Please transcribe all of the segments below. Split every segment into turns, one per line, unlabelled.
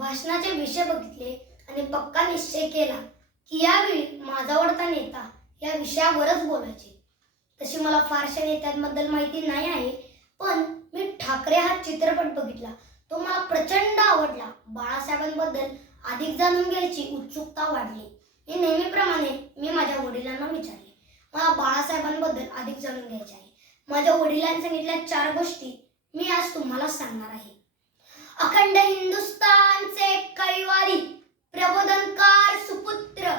भाषणाचे विषय बघितले आणि पक्का निश्चय केला की यावेळी माझा आवडता नेता या विषयावरच बोलायचे. तशी मला फारशा नेत्यांबद्दल माहिती नाही आहे पण मी ठाकरे हा चित्रपट बघितला. तो मला प्रचंड आवडला. बाळासाहेबांबद्दल अधिक जाणून घ्यायची उत्सुकता वाढली. हे नेहमीप्रमाणे मी माझ्या वडिलांना विचारले. मला बाळासाहेबांबद्दल अधिक जाणून घ्यायचे आहे. माझ्या वडिलांनी सांगितल्या चार गोष्टी मी आज तुम्हाला सांगणार आहे. अखंड हिंदुस्थानचे कैवारी प्रबोधनकार सुपुत्र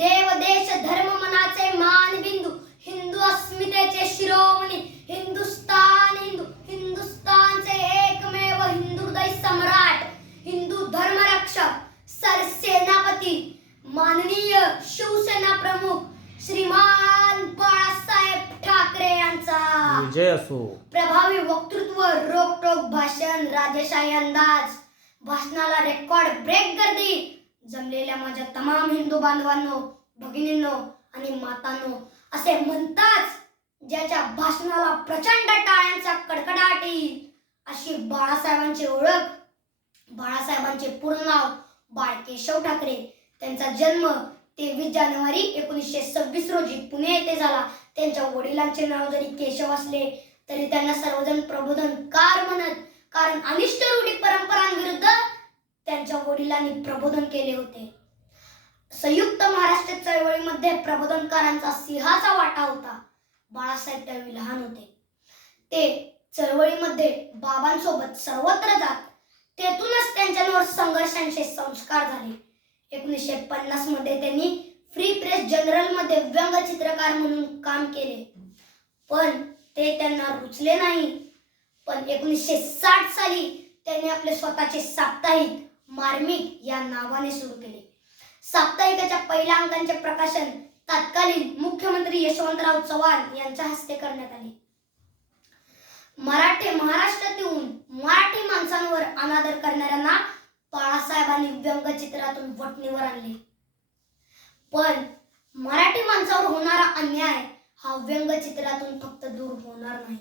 देव देश धर्म मनाचे मानबिंदू हिंदू अस्मितेचे शिरोमणी हिंदुस्तान हिंदू हिंदुस्तानचे एकमेव हिंदुहृदय सम्राट हिंदू धर्मरक्षक सरसेनापती माननीय शिवसेना प्रमुख श्रीमान बाळासाहेब
विजय असो.
प्रभावी वक्तृत्व रोकटोक भाषण राजेशाही अंदाज. भाषणाला रेकॉर्ड ब्रेक गर्दी. जमलेल्या माझ्या तमाम हिंदू बांधवांनो भगिनींनो आणि मातांनो असे म्हणताच ज्याच्या भाषणाला प्रचंड टाळ्यांचा कडकडाट येईल अशी बाळासाहेबांची ओळख बाळासाहेबांचे पूर्ण नाव बाळकेशव ठाकरे. त्यांचा जन्म तेवीस जानेवारी एकोणीसशे सव्वीस रोजी पुणे येथे झाला. त्यांच्या वडिलांचे नाव जरी केशव असले तरी त्यांना सर्वजण प्रबोधनकार म्हणत कारण अनिष्ट रूढी परंपरांविरुद्ध त्यांच्या वडिलांनी प्रबोधन केले होते. संयुक्त महाराष्ट्र चळवळीमध्ये प्रबोधनकारांचा सिंहाचा वाटा होता. बाळासाहेब त्यावेळी लहान होते. ते चळवळीमध्ये बाबांसोबत सर्वत्र जात तेथूनच त्यांच्यावर संघर्षांचे संस्कार झाले. एकोणीसशे पन्नासमध्ये त्यांनी फ्री प्रेस जनरलमध्ये व्यंगचित्रकार म्हणून काम केले. पण ते त्यांना रुचले नाही. पण एकोणीसशे साठ साली त्यांनी आपले स्वतःचे साप्ताहिक मार्मिक या नावाने सुरू केले. साप्ताहिकाच्या पहिल्या अंकांचे प्रकाशन तत्कालीन मुख्यमंत्री यशवंतराव चव्हाण यांच्या हस्ते करण्यात आले. मराठी महाराष्ट्रात येऊन मराठी माणसांवर अनादर करणाऱ्यांना बाळासाहेबांनी व्यंगचित्रातून वटणीवर आणले. पण मराठी माणसावर होणारा अन्याय हा व्यंगचित्रातून फक्त दूर होणार नाही.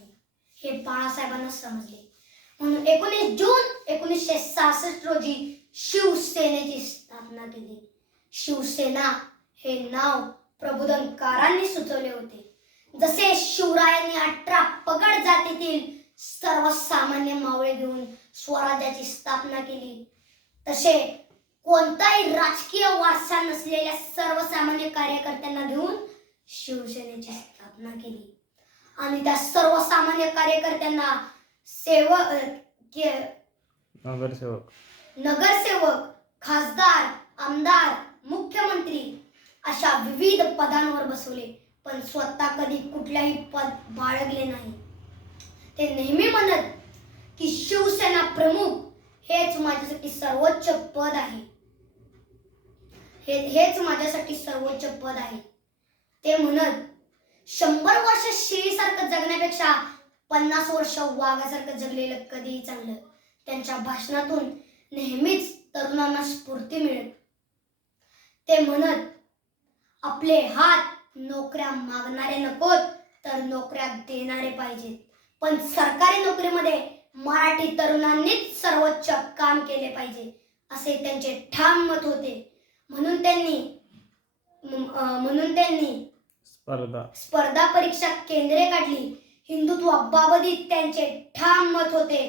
हे बाळासाहेबांना समजले. म्हणून एकोणीस जून एकोणीसशे सहासष्ट रोजी शिवसेनेची स्थापना केली. शिवसेना हे नाव प्रबोधनकारांनी सुचवले होते. जसे शिवरायांनी अठरा पगड जातीतील सर्वसामान्य मावळे घेऊन स्वराज्याची स्थापना केली तसे कोणताही राजकीय वारसा नसलेल्या सर्वसामान्य कार्यकर्त्यांना घेऊन शिवसेनेची स्थापना केली. आणि त्या सर्वसामान्य कार्यकर्त्यांना सेव अ, के-
नगरसेवक.
नगरसेवक खासदार आमदार मुख्यमंत्री अशा विविध पदांवर बसवले. पण स्वतः कधी कुठल्याही पद बाळगले नाही. ते नेहमी म्हणत की शिवसेना प्रमुख हेच माझ्यासाठी सर्वोच्च पद आहे. हे हेच माझ्यासाठी सर्वोच्च पद आहे. ते म्हणत शंभर वर्ष शेळीसारखं जगण्यापेक्षा पन्नास वर्ष वाघासारखं जगलेलं कधीही चांगलं. त्यांच्या भाषणातून नेहमीच तरुणांना स्फूर्ती मिळत ते म्हणत आपले हात नोकऱ्या मागणारे नकोत तर नोकऱ्या देणारे पाहिजेत. पण सरकारी नोकरीमध्ये मराठी तरुणांनीच सर्वोच्च काम केले पाहिजे असे त्यांचे ठाम मत होते. म्हणून त्यांनी म्हणून त्यांनी
स्पर्धा.
स्पर्धा परीक्षा केंद्रे काढली. हिंदुत्वाबाबतीत त्यांचे ठाम मत होते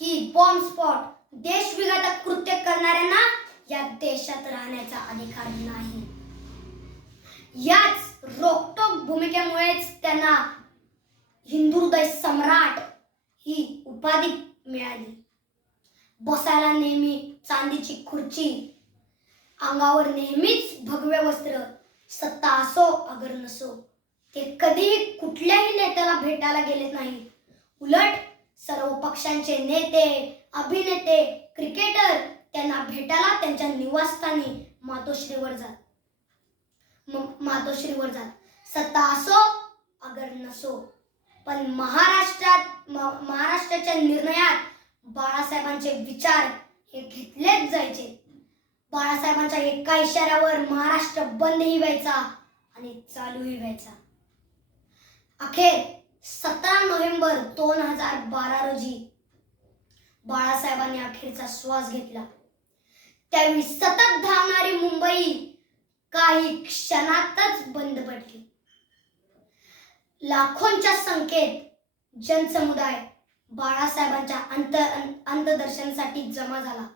की बॉम्ब स्पॉट देशविघातक कृत्य करणाऱ्यांना या देशात राहण्याचा अधिकार नाही. याच रोकटोक भूमिकेमुळेच त्यांना हिंदू हृदय सम्राट ही उपाधी मिळाली. बसायला नेहमी चांदीची खुर्ची अंगावर नेहमीच भगवे वस्त्र. सत्ता असो अगर नसो ते कधीही कुठल्याही नेत्याला भेटायला गेले नाही. उलट सर्व पक्षांचे नेते अभिनेते क्रिकेटर त्यांना भेटायला त्यांच्या निवासस्थानी मातोश्रीवर जात. मातोश्रीवर जात. सत्ता असो अगर नसो. पण महाराष्ट्रात महाराष्ट्राच्या निर्णयात बाळासाहेबांचे विचार हे घेतलेच जायचे. बाळासाहेबांच्या एका इशाऱ्यावर महाराष्ट्र बंदही व्हायचा आणि चालूही व्हायचा. अखेर सतरा नोव्हेंबर दोन हजार बारा रोजी बाळासाहेबांनी अखेरचा श्वास घेतला. त्यावेळी सतत धावणारी मुंबई काही क्षणातच बंद पडली. लाखोंच्या संख्येत जनसमुदाय बाळासाहेबांच्या अंत अंतदर्शनासाठी जमा झाला.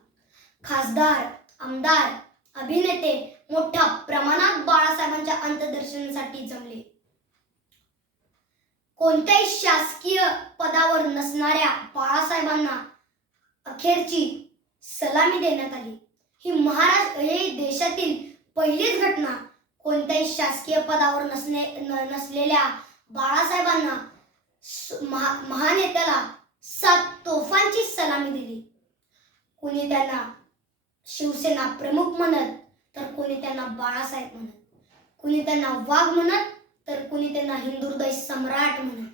खासदार आमदार अभिनेते मोठ्या प्रमाणात बाळासाहेबांच्या अंतदर्शनासाठी जमले. कोणत्याही शासकीय पदावर नसणाऱ्या बाळासाहेबांना अखेरची सलामी देण्यात आली. ही महाराष्ट्र ही देशातील पहिलीच घटना. कोणत्याही शासकीय पदावर नसणे न- नसलेल्या बाळासाहेबांना महा महानेत्याला सात तोफांची सलामी दिली. कुणी त्यांना शिवसेना प्रमुख म्हणत तर कुणी त्यांना बाळासाहेब म्हणत. कुणी त्यांना वाघ म्हणत तर कुणी त्यांना हिंदुदय सम्राट म्हणत.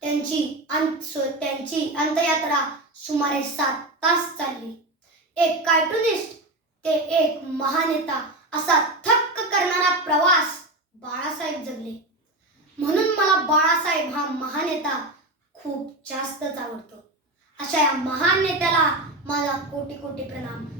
त्यांची अंत त्यांची अंतयात्रा सुमारे सात तास चालली. एक कार्टुनिस्ट ते एक महानेता असा थक्क करणारा प्रवास बाळासाहेब जगले. म्हणून मला बाळासाहेब हा महानेता खूप जास्तच आवडतो. अशा या महान नेत्याला माझा कोटी कोटी प्रणाम.